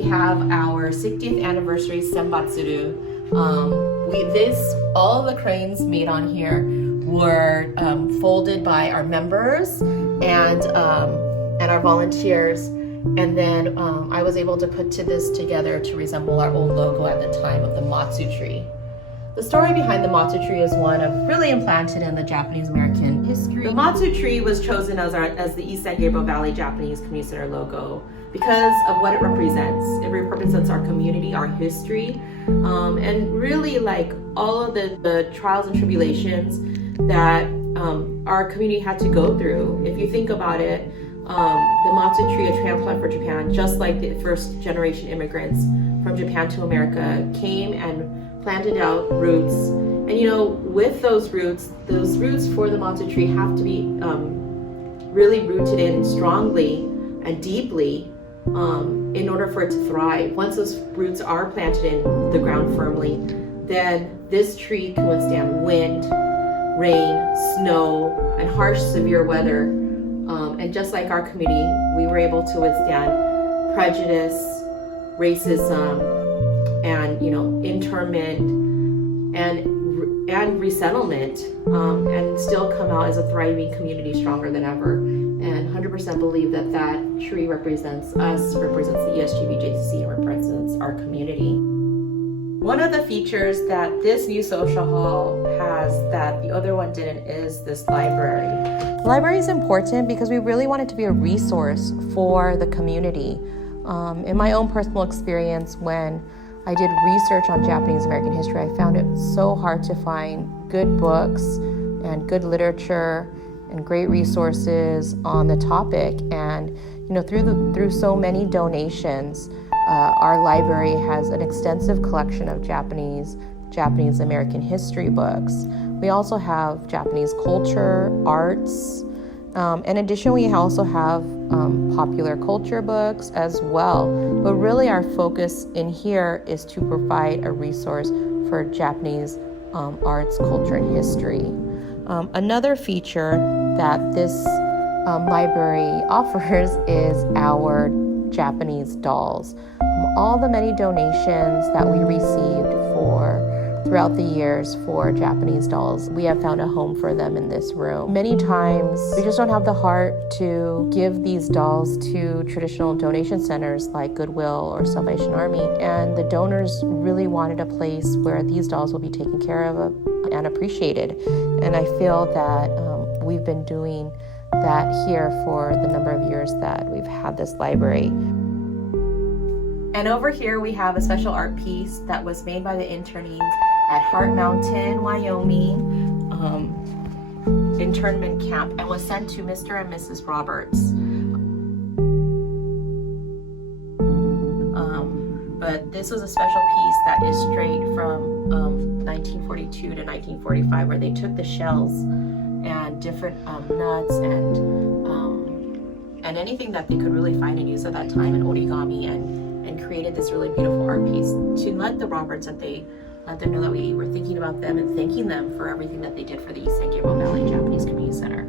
we have our 60th anniversary senbatsuru. All the cranes made on here were folded by our members and our volunteers. And then I was able to put this together to resemble our old logo at the time of the matsu tree. The story behind the matsu tree is one of really implanted in the Japanese American history. The matsu tree was chosen as the East San Gabriel Valley Japanese Community Center logo because of what it represents. It represents our community, our history, and really like all of the trials and tribulations that our community had to go through. If you think about it, the matsu tree, a transplant for Japan, just like the first generation immigrants from Japan to America, came and planted out roots. And with those roots for the matsu tree have to be really rooted in strongly and deeply in order for it to thrive. Once those roots are planted in the ground firmly, then this tree can withstand wind, rain, snow, and harsh, severe weather. And just like our community, we were able to withstand prejudice, racism, and internment and resettlement, and still come out as a thriving community, stronger than ever. And 100% believe that tree represents us, represents the ESGVJCC, and represents our community. One of the features that this new social hall has that the other one didn't is this library. The library is important because we really want it to be a resource for the community. In my own personal experience, when I did research on Japanese American history, I found it so hard to find good books and good literature and great resources on the topic. And through so many donations, our library has an extensive collection of Japanese American history books. We also have Japanese culture, arts. In addition, we also have popular culture books as well. But really our focus in here is to provide a resource for Japanese arts, culture, and history. Another feature that this library offers is our Japanese dolls. All the many donations that we received throughout the years for Japanese dolls, we have found a home for them in this room. Many times, we just don't have the heart to give these dolls to traditional donation centers like Goodwill or Salvation Army, and the donors really wanted a place where these dolls will be taken care of and appreciated. And I feel that we've been doing that here for the number of years that we've had this library. And over here we have a special art piece that was made by the internees at Heart Mountain, Wyoming internment camp, and was sent to Mr. and Mrs. Roberts. But this was a special piece that is straight from 1942 to 1945, where they took the shells and different nuts and anything that they could really find and use at that time in origami, and created this really beautiful art piece to let the Roberts let them know that we were thinking about them and thanking them for everything that they did for the East San Gabriel Valley Japanese Community Center.